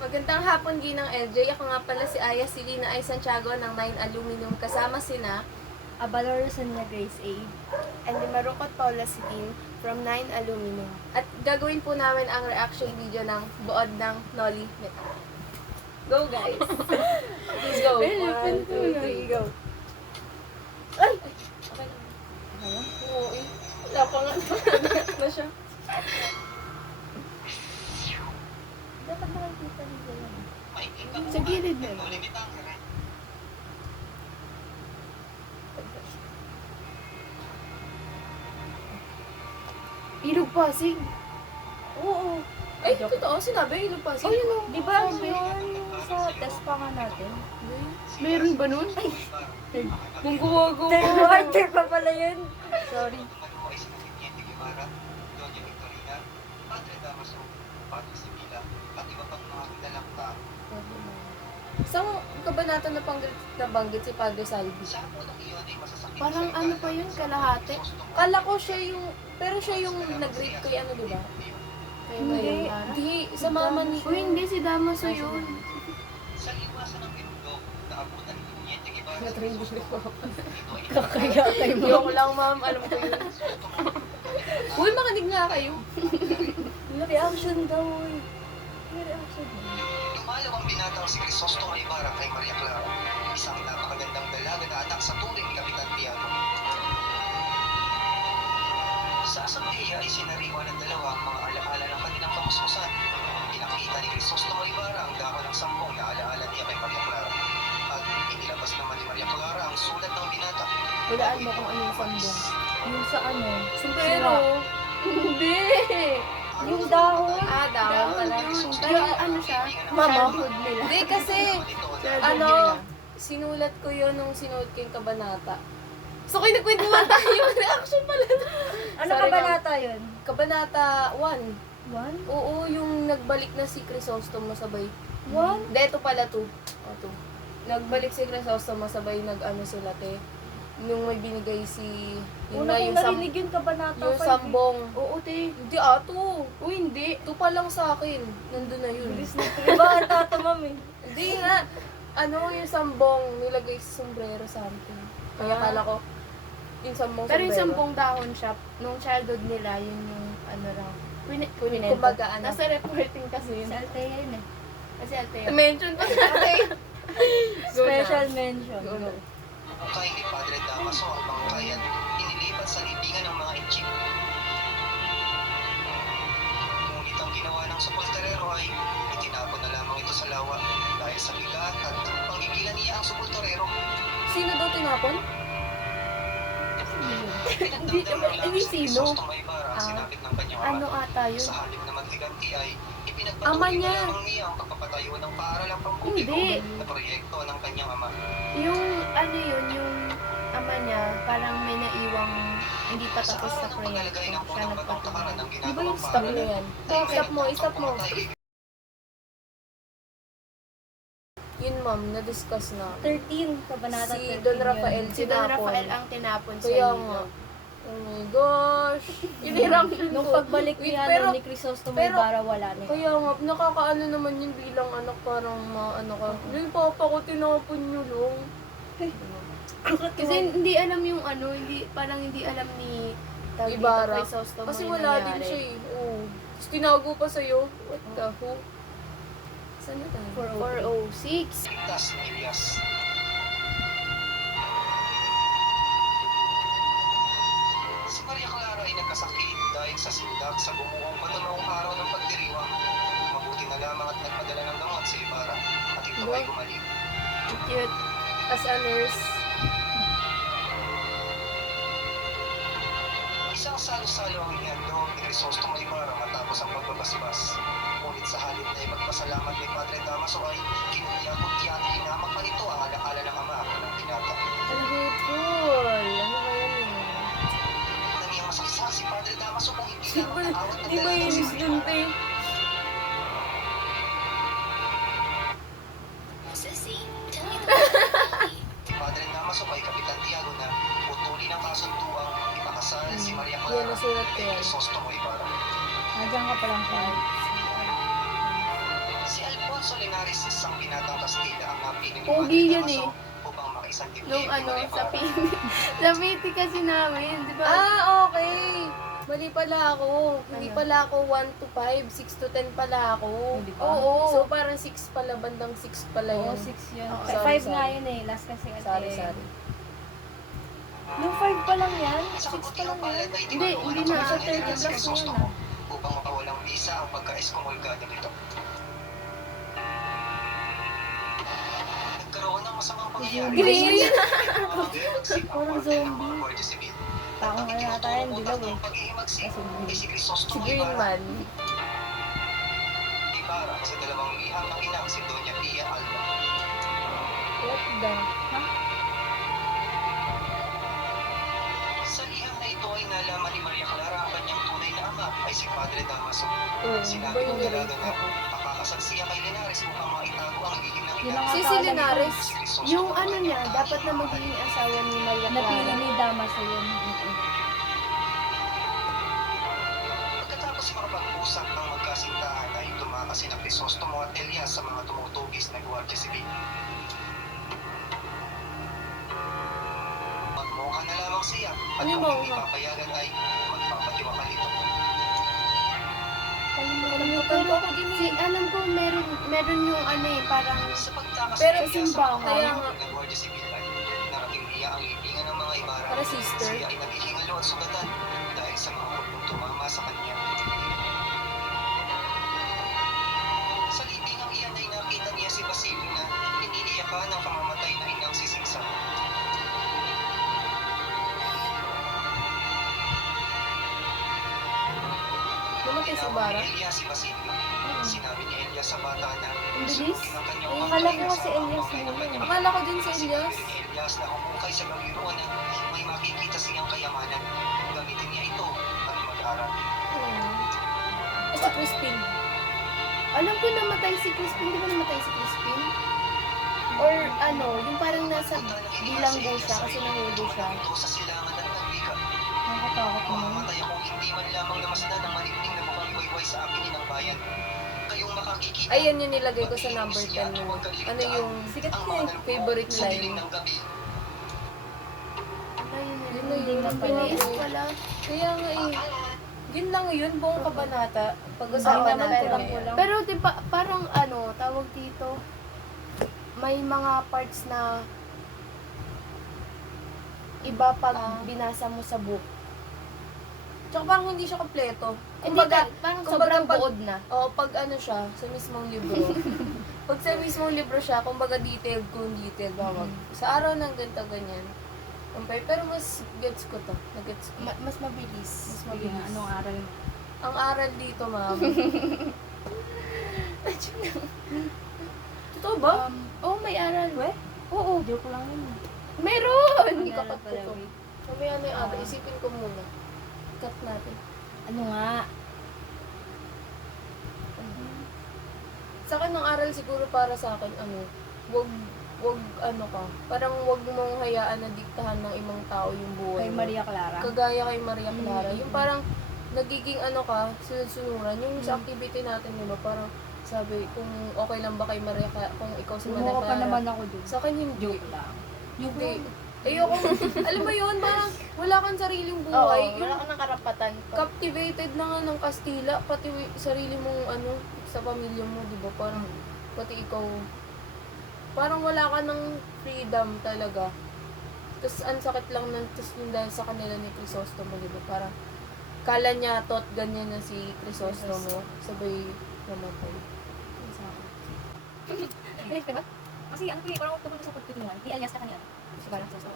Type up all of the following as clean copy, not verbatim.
Magandang hapon, Ginang LJ. Ako nga pala si Aya Silina Ay Santiago ng 9 Aluminum. Kasama sina Abaloro Sonia Grace A. And Marukot Paula Sidin from 9 Aluminum. at gagawin po namin ang reaction video ng buod ng Nolly Metal. Go, guys! Please go. 1, 2, 3, go. Ay! Okay lang. Oo eh. Wala pa nga. Na siya. Dapat nakikita nila yan. Sa gilid na lang. Ilog Pasig. Oo. Ay, totoo. Sinabi, ilog pa. Oh, yun o. Di ba yun sa test pa nga natin? Meron ba nun? Ay, Kung gumagawa. Third quarter pa pala yun. Sorry. Sa kabanata na nabanggit si Padre Salvi. parang ano pa yun, kalahati. Kala ko siya yung, pero siya yung nag-rape kay ano, di ba? Kay Hindi. Mayra. Hindi, sa mama ni... Uy, hindi, si Damaso yun. Kakaya kay mo. Yung lang, ma'am, alam ko yun. Uy, makinig nga kayo. Reaction daw eh. May reaction daw. Lumalaw ang binatang si Crisostomo Ibarra kay Maria Clara, isang napakagandang dalaga na anak sa turing ni Kapitan Tiago. Sa asambleya ay sinariwa ng dalawa ang mga alaala ng kanilang kamusmusan. Pinakita ni Crisostomo Ibarra ang dako ng sampung na alaala niya kay Maria Clara. At inilabas naman ni Maria Clara ang sulat ng binata. Hulaan mo kung ano yung sambong. Yung sa ano? Pero, hindi. Yung dahon. Ah, dahon pala. Pero ano siya? Mama. Childhood nila. Hindi kasi, Childhood ano, nila. sinulat ko yun nung sinulat ko yung kabanata. So, kayo nagkwentuhan tayo yung reaction pala. Ano Sorry, kabanata yun? Kabanata 1. One? Oo, yung nagbalik na si Crisostomo sabay. One? Hindi, ito pala 2. O, 2. Nagbalik si Crisostomo sabay nag-ano sila, te. Nung may binigay si... Yun Una na, kong yung, narinig yung kabanata yung pa. sambong. Oo, te. Hindi, 2. Uy, hindi. 2 pa lang sa akin. Nandun na yun. Diba ang tatamam eh? Hindi nga. Ano yung sambong nilagay sa sombrero something. Kaya Ah. kala ko, yung sambong Pero yung sombrero. sampung dahon shop, nung childhood nila, yun yung ano raw. Kwinento. Kumbaga, ano. Nasa reporting kasi yun. Sa Altea yun eh. Kasi Altea. Mention pa sa akin. Special mention. Go na. Kay ni Padre Damaso ang bangkayan, inilipat sa libingan ng mga Inchik. Ngunit ang ginawa ng supulterero ay itinapon na lamang ito sa lawa dahil sa bigat at panggigilan niya ang supulterero. Sino daw tinapon? Hindi sino. Crisostomo Ibarra ang sinapit ng kanyang Ano ama. ata yun? Sa halip na maghiganti ay Ama ipinagpatuloy niya. na lamang niya ang pagpapatayo ng paaralang pampubliko Hindi. na proyekto ng kanyang ama. Yung ano yun, yung ama niya, parang may naiwang hindi pa Sa tapos araw sa ng proyekto. paglalagay ng Siya unang batong takaran ng nagpatuloy. Di ba ginagawang yung stop na paaralan, yan? ay Stop mo, stop mo. pumatay. Yun ma'am, na-discuss na. 13, kabanata 13 Si Don yun. Rafael Si Don tinapon. Rafael ang tinapon sa Kaya ilog. nga. Oh my gosh. Inirang Nung pagbalik Wait, niya pero- ni Crisostomo pero- Ibarra, wala na. Kaya nga, nakakaano naman yun bilang anak, parang ano ka. Yung papa ko, tinapon nyo lang. Kasi hindi alam yung ano, hindi parang hindi alam ni tawag dito, Ibarra. Crisostomo Kasi yung wala din nangyari. siya eh. Oo. Tapos tinago pa sa'yo. What the who? Saan na tayo? 406. Ligtas ni Elias. Si Maria Clara ay nagkasakit dahil sa sindak sa bumuong patulong araw ng pagdiriwang. Mabuti na lamang at nagpadala ng gamot sa Ibarra at ito ay gumaling. Cute. As a nurse. Isang salo-salo ang inihando ni Crisostomo Ibarra matapos ang pagbabasbas. Ngunit sa halip na ipagpasalamat ni Padre Damaso ay kinuya-kutya at hinamak pa nito ang alaala ng ama ng binata. Ang hateful. Ano ba yan eh? Nangiyang masaksa si Padre Damaso kung hindi Di lang ba, nakaawat ng di ba dalaga yun si is Maria dun, Clara. te? Si Padre Damaso ay Kapitan Tiago na putuli ng kasunduang ipakasal si Maria Yan, Clara nasulat ko kay yan. Crisostomo Ibarra. Nandiyan ka palang pa. Alfonso Linares, isang binatang Kastila ang napili ni Pogi Madre yun Damaso eh. upang makisandibdib Nung kay ano, Maria sa Clara. PT. Sa PT kasi namin, di ba? Okay. Mali pala ako. Hindi Ano? pala ako 1 to 5, 6 to 10 pala ako. Hindi ba? Oo. So parang 6 pala, bandang 6 pala Oo, yun. 6 yun. Okay. 5 nga Sorry. yun eh. Last kasi ate. Sorry. Yung 5 pa lang yan? 6 Sa pa kabutihang lang yan? palad ay Hindi tinulungan ng na. Panginoon Sa ni 30 Elias plus Crisostomo na yun, upang mapawalang bisa ang pagka-eskomulgado nito. Nagkaroon ng masamang pangyayari. Green! Parang zombie. Tao nga yata yan, dilaw eh. Pag-ihimagsik Kasi green. ay si Si Crisostomo Green Ibarra. Man. Ibarra sa dalawang liham ng inang si Doña Pia Alba. What the? Sa liham na ito ay nalaman ni Maria Clara ang kanyang tunay na ama ay si Padre Damaso. Oh, Sinabi ng yun? dalaga na pakakasal siya kay Linares upang maitago ang higing ng Yun ina. ang Si akala Linares, Si Crisostomo Yung ano ang niya, kanyang dapat na tanging magiging asawa ni Maria Napili Clara. ni Damaso yun. Pagkatapos makapag-usap ng magkasintahan ay tumakas sina Crisostomo at Elias sa mga tumutugis na Guardia Civil. Magmukha na lamang siya at Ano kung ba? hindi papayagan ay magpapatiwakal ito. Pero alam ko meron yung ano eh, parang Sa pagtakas Pero ni Elias sa simbahan. mga Kaya pahayag ng Guardia Civil ay narating niya ang libingan ng mga Ibarra. Para sister. Siya ay naghihingalo at sugatan dahil sa mga kulong tumama sa kanya. Sa libingang iyan ay nakita niya si Basilio na iniiyakan ng kamamatay na inang si Sigsag. Namatay si Tinawag Bara. ni Elias si Basilio. Sinabi ni Elias sa bata na bilis? sunugin ang kanyang Ay, mga akala ko kaya si sa Elias mga yun ng kanyang Akala ko din si Sinabi Elias. rin ni Elias na humukay sa gawiro na may makikita siyang kayamanan. Gamitin niya ito at mag-aral. Si Crispin. alam ko namatay si Crispin. Di ba namatay si Crispin? Or ano, yung parang nasa bilanggo siya kasi nangulo siya. Ito sa silangan at nagbiga. Nakatakot naman. Mamamatay akong hindi man lamang namasdan ng maligning na mukhang iwayway sa akin ng bayan. Kayong makakikita. Ayun yung nilagay ko sa number 10 mo. Ano yung Sikat ang ko mga eh. nalukok favorite sa dilim line? ng gabi. Ayun na Yun yun. na yun. na pala. Bilis pala. Kaya nga eh. Yun lang yun, buong kabanata. Ay, Pag-usapan naman, natin kulang ko ngayon. lang. Pero di ba, parang ano, tawag dito, may mga parts na iba pag binasa mo sa book. Tsaka parang hindi siya kompleto. Hindi Kumbaga, parang kumbaga sobrang pag- buod na. pag ano siya, sa mismong libro. Pag sa mismong libro siya, kumbaga detailed kung detailed. Bawag. Sa araw ng ganito, ganyan. Pero mas gets ko to. Nagets ko. Mas mabilis. Mas Sige nga, mabilis. anong aral? Ang aral dito, ma'am. Totoo ba? Oh, may aral. We? Oo. Joke lang yun. Meron! Hindi ka Aral pala, patuto. wait. Mamaya na yung aral. Isipin ko muna. Cut natin. Ano nga? Sa akin, ang aral siguro para sa akin, wag ano ka, parang wag mong hayaan na diktahan ng ibang tao yung buhay Kay mo. Maria Clara. Kagaya kay Maria Clara. Yung parang nagiging ano ka, sunod-sunuran. Yung sa activity natin, di ba, parang sabi, kung okay lang ba kay Maria Clara, kung ikaw si Maria Bumuka pa Clara. naman ako dun. Sa akin, hindi. Joke lang. Hindi. Ayoko, alam mo yun, parang wala kang sariling Oo, buhay. wala ka ng karapatan. Captivated na nga ng Kastila, pati sarili mong sa pamilya mo, di ba? Parang, pati ikaw, parang wala ka ng freedom talaga. Tapos, ang sakit lang tapos yung dahil sa kanila ni Crisostomo, di ba? Parang, kala niya, ganyan na si Crisostomo, sabay namatay. Yun sa akin. Kasi ano ko eh, parang tungkol sa pagtutungan, ni Elias na kanila. Si Barang Sosto.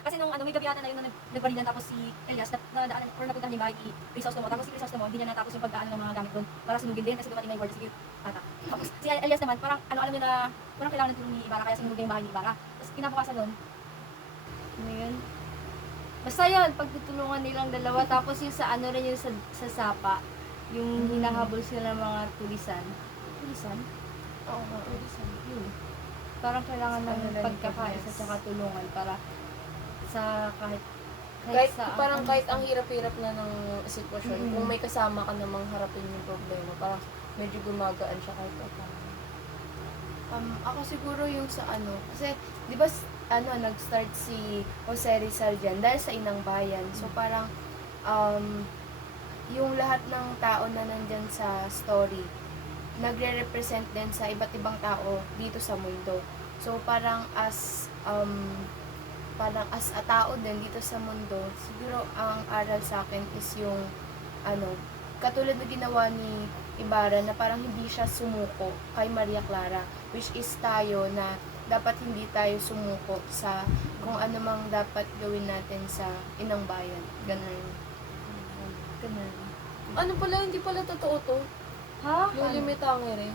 Kasi nung may gabi ata na yun na nagbalidan tapos si Elias nadaanan or napuntahan yung bahay ni Crisostomo. Tapos si Crisostomo hindi niya natapos yung pagdaan ng mga gamit doon para sinugin din kasi dumating na yung Guardia Civil ata. Tapos si Elias naman parang alam niya na parang kailangan ng tulong ni Ibarra kaya sinugin yung bahay ni Ibarra. Tapos kinabukasan doon. Ano yun? Basta yun, pagtutulungan nilang dalawa, tapos yung sa ano rin yung sa sapa, yung hinahabol sila ng mga tulisan. Tulisan? Oo nga. Yun. Parang kailangan ng Ano lang pagkakaisa yung at tulungan para sa kahit Kahit saan. parang kahit ang hirap-hirap na ng sitwasyon, Mm. kung may kasama ka namang harapin yung problema, parang medyo gumagaan siya kahit pa. Ako siguro yung sa ano, kasi di ba nag-start si Jose Rizal dyan dahil sa Inang Bayan. So parang yung lahat ng tao na nandyan sa story, nagre-represent din sa iba't ibang tao dito sa mundo. So parang as a tao din dito sa mundo, siguro ang aral sa akin is yung katulad na ginawa ni Ibarra na parang hindi siya sumuko kay Maria Clara, which is tayo na dapat hindi tayo sumuko sa kung ano mang dapat gawin natin sa Inang Bayan. Ganun. Ano pala, hindi pala totoo to. Ha? Luli Metangere.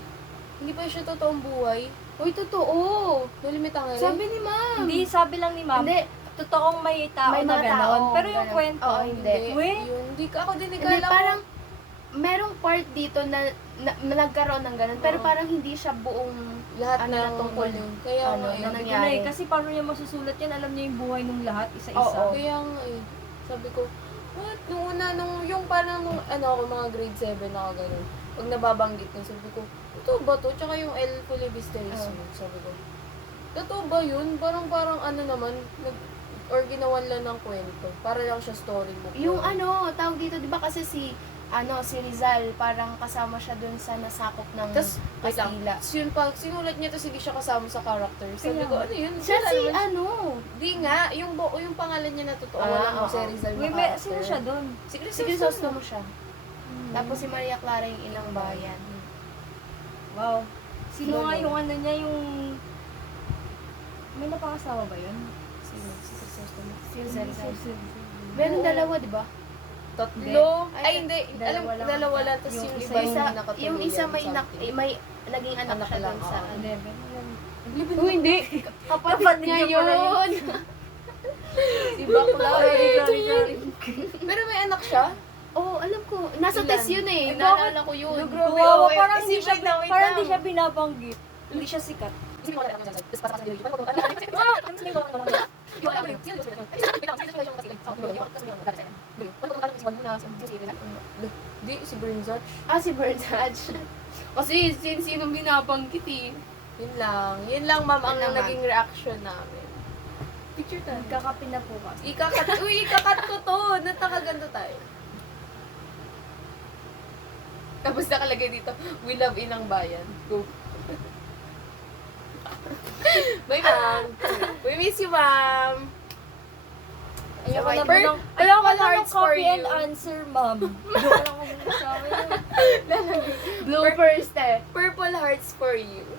Hindi pa siya totoong buhay. Uy, totoo! Luli Metangere. Sabi ni Ma'am. Hindi, sabi lang ni ma'am, Hindi. totoong may tao May na mga gano'n. tao, Pero yung gano'n. kwento, Oo, hindi. Weh? Yun, hindi ka ako din Hindi, nagkala parang merong part dito na nagkaroon ng ganun, pero Oo. parang hindi siya buong lahat ano na na tungkol tungkol yun. Kaya ano, nga na eh. Sabi ko nangyari. na eh, kasi paano niya masusulat yan? Alam niya yung buhay ng lahat, isa-isa. Oo. Kaya nga eh. Sabi ko, what? Nung una, yung parang nung ako, mga grade 7 ako ganun. Pag nababanggit ko, sabi ko, totoo ba to? Tsaka yung El Pulibisterismo, sabi ko. Totoo ba yun? Parang ano naman, or ginawan lang ng kwento. Para lang siya storybook. Yung tawag dito, di ba kasi si Rizal, parang kasama siya dun sa nasakop ng Tapos, wait lang. Kastila. So yun pa, sinulat niya, tapos hindi siya kasama sa character. Sabi Kaya ko, nga. ano yun? Siya Wala si naman. Di nga, yung pangalan niya na totoo, walang oo. Jose Rizal na Wait, character. sino siya doon? Si Si Crisostomo siya. Tapos si Maria Clara yung Inang Bayan. Wow. Sino Lolo. nga yung ano niya, yung... May napakasawa ba yun? Sino? Si Crisostomo. Si Jose Rizal. Meron dalawa, di ba? Tatlo? Ay, Ay, hindi. Alam, dalawa lang. dalawa lang. Tapos Yung yung isa- iba Yung isa, nakatuluyan, yung isa something. may naging anak Anak siya lang, dun sa oo. 11. Oh, hindi. Kapatid niya niya pala yun. si Bakla. Sorry. Pero may anak siya? Oo, alam ko. Nasa Ilan? test yun eh. Eh, Naalala ko yun. No, grabe. Wow, Okay. parang hindi Wait siya, lang, wait parang lang. hindi siya binabanggit. Hindi siya sikat. Di, si Bernzach. Si Bernard. Kasi sino binabanggit eh. Yun lang. Yun lang, ma'am, ang Yun lang, naging reaction namin. Picture tayo. Kakapi na po kasi. Ikakat ko to. Natakaganto tayo. Tapos nakalagay dito, we love Inang Bayan. Go. Bye, ma'am. We miss you, ma'am. Ayoko Okay, na per- ng, ayoko purple na ng hearts for copy and you. answer, ma'am. Ayoko lang kung sabi. Bloopers eh. Purple hearts for you.